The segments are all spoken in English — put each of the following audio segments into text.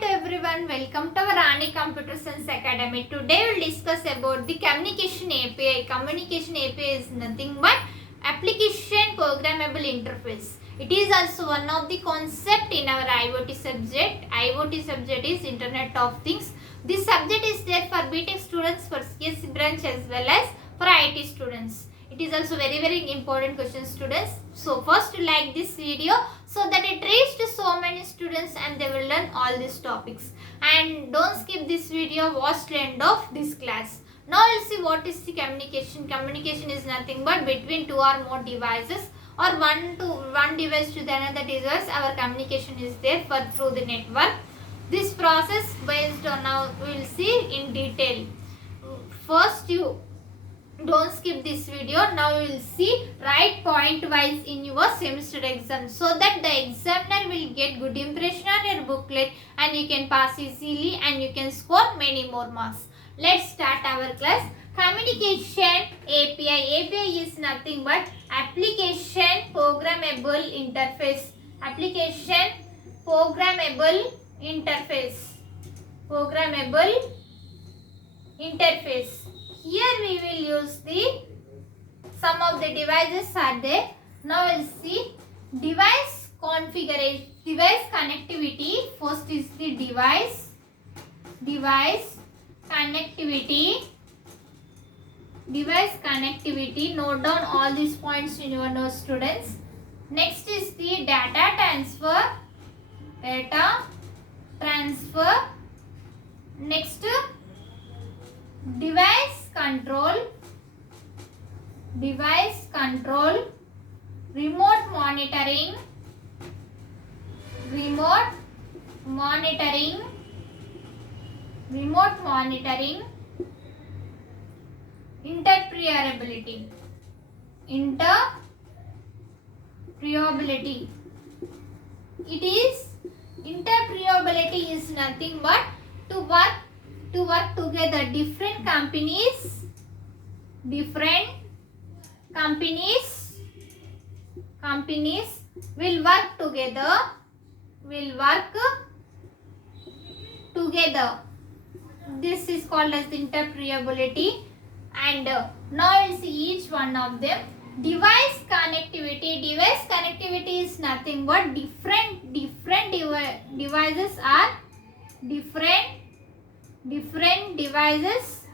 Hi to everyone, welcome to our Rani Computer Science Academy. Today we will discuss about the Communication API. Communication API is nothing but Application Programmable Interface. It is also one of the concept in our IoT subject. IoT subject is Internet of Things. This subject is there for B.TECH students, for CSC branch as well as for IT students. It is also very important question, students. So first like this video so that it reached so many students and they will learn all these topics. And don't skip this video, watch the end of this class. Now we'll see what is the communication. Communication is nothing but between two or more devices, or one device to the another device. Our communication is there for through the network. This process based on now we will see in detail. First you don't skip this video. Now you will see write point wise in your semester exam so that the examiner will get good impression on your booklet and you can pass easily and you can score many more marks. Let's start our class. Communication API. API is nothing but Application Programmable Interface. Application Programmable Interface. Programmable Interface. Here we will use the some of the devices are there. Now we'll see device configuration, device connectivity. First is the device connectivity. Device connectivity. Note down all these points in your notes, students. Next is the data transfer. Data transfer. Next, device control, remote monitoring, interoperability. It is interoperability is nothing but to work together. Different companies will work together. This is called as interoperability. And now we'll see each one of them. Device connectivity. Device connectivity is nothing but different devices are different devices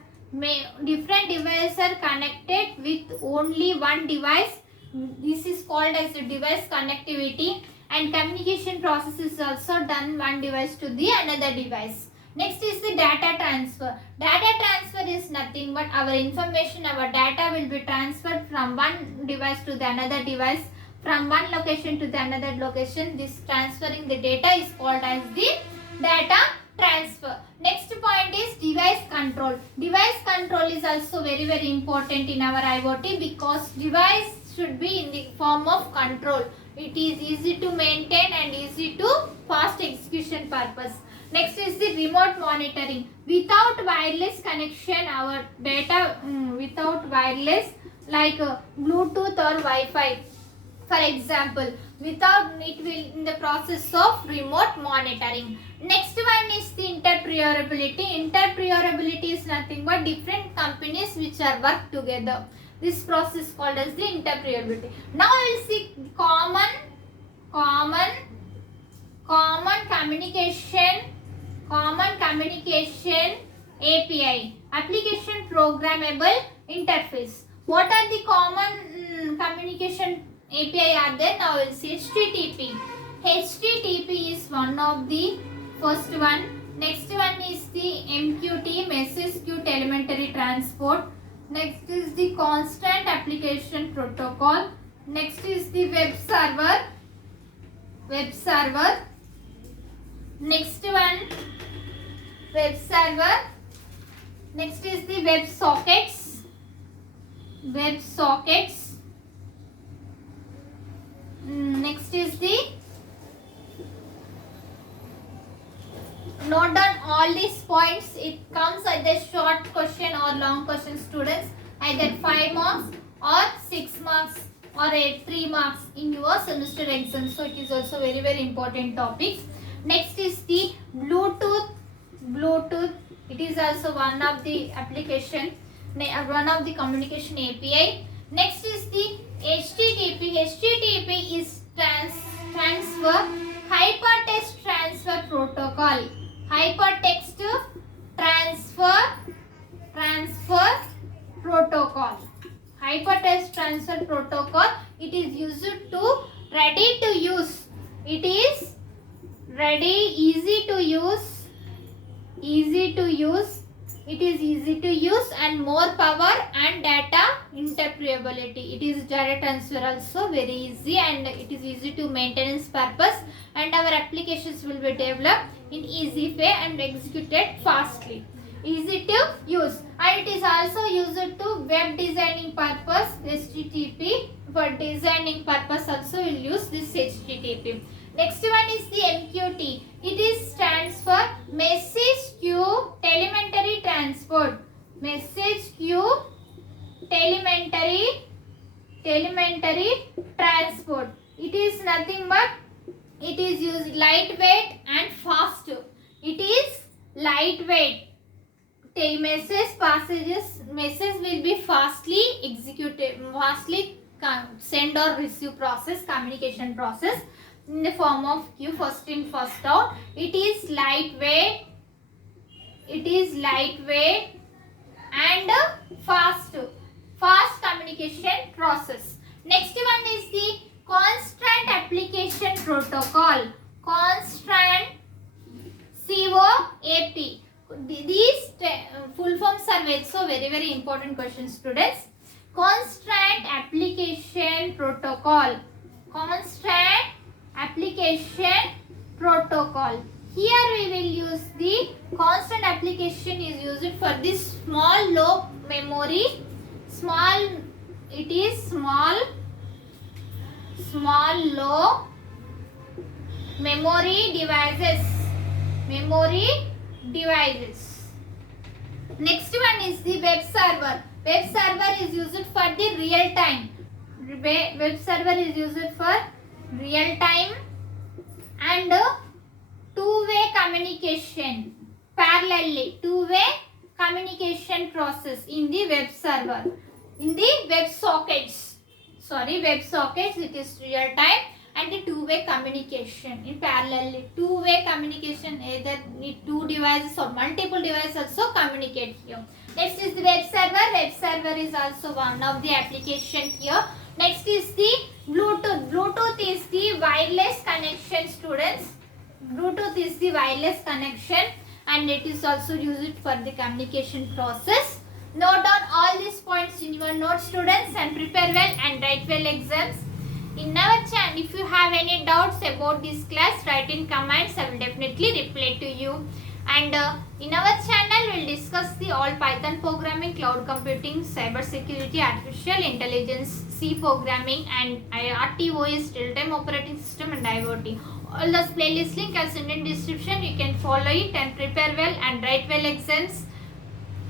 are connected with only one device. This is called as the device connectivity, and communication process is also done one device to the another device. Next is the data transfer. Data transfer is nothing but our information, our data will be transferred from one device to the another device, from one location to the another location. This transferring the data is called as the data transfer. Next point is device control. Device control is also very important in our IoT because device should be in the form of control. It is easy to maintain and easy to fast execution purpose. Next is the remote monitoring. Without wireless connection, our data without wireless like Bluetooth or Wi-Fi, for example, without it will in the process of remote monitoring. Next one is the interoperability. Interoperability is nothing but different companies which are work together. This process called as the interoperability. Now we will see common communication API. Application Programmable Interface. What are the common communication API are there? Now we will see HTTP. HTTP is one of the first one. Next one is the MQT, Message Queue Telemetry Transport. Next is the Constant Application Protocol. Next is the web server. Next one, web server. Next is the web sockets. Next is the, note down all these points. It comes either short question or long question, students. Either 5 marks or 6 marks or 3 marks in your semester exam. So it is also very important topics. Next is the Bluetooth is also one of the application, one of the communication API. Next is the HTTP. HTTP is stands for Hypertext Transfer Protocol. Hypertext Transfer Protocol. Hypertext Transfer Protocol. It is used to ready to use. It is ready, easy to use. It is easy to use and more power and data interpretability. It is data transfer also very easy, and it is easy to maintenance purpose, and our applications will be developed in easy way and executed fastly. Easy to use, and it is also used to web designing purpose. HTTP for designing purpose also will use this HTTP. Next one is the MQT. It is stands for Message Queue Telemetry Transport. Message Queue Telemetry Transport. It is nothing but it is used lightweight and fast. It is lightweight. Message will be fastly executed, fastly send or receive process, communication process in the form of queue, first in first out. It is lightweight and fast communication process. Next one is the constant application protocol. Constant COAP. These full forms are also very important questions, students. Constant application protocol. Constant application protocol. Here we will use the constant application is used for this small low memory. It is small low memory devices. Next one is the web server. Web server is used for the real time. Web server is used for real time and two-way communication. Parallelly, two-way communication process in the web server. In the web sockets. It is real time and the two-way communication in parallel. Two-way communication, either need two devices or multiple devices also communicate here. Next is the web server. Web server is also one of the application here. Next is the Bluetooth. Bluetooth is the wireless connection, students. Bluetooth is the wireless connection and it is also used for the communication process. Note down all these points in your notes, students, and prepare well and write well exams. In our channel, if you have any doubts about this class, write in comments. I will definitely reply to you. And in our channel, we will discuss the all Python programming, cloud computing, cyber security, artificial intelligence, C programming, and RTOS, real-time operating system, and IoT. All those playlist link are sent in description. You can follow it and prepare well and write well exams.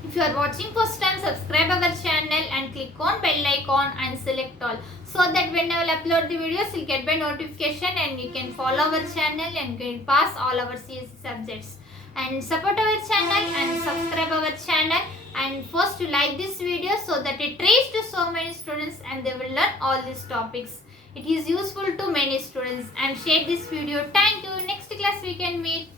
If you are watching first time, subscribe our channel and click on bell icon and select all, so that when I will upload the videos, you'll get by notification and you can follow our channel and can pass all our CSE subjects. And support our channel and subscribe our channel, and first to like this video so that it reaches to so many students and they will learn all these topics. It is useful to many students, and share this video. Thank you. Next class we can meet.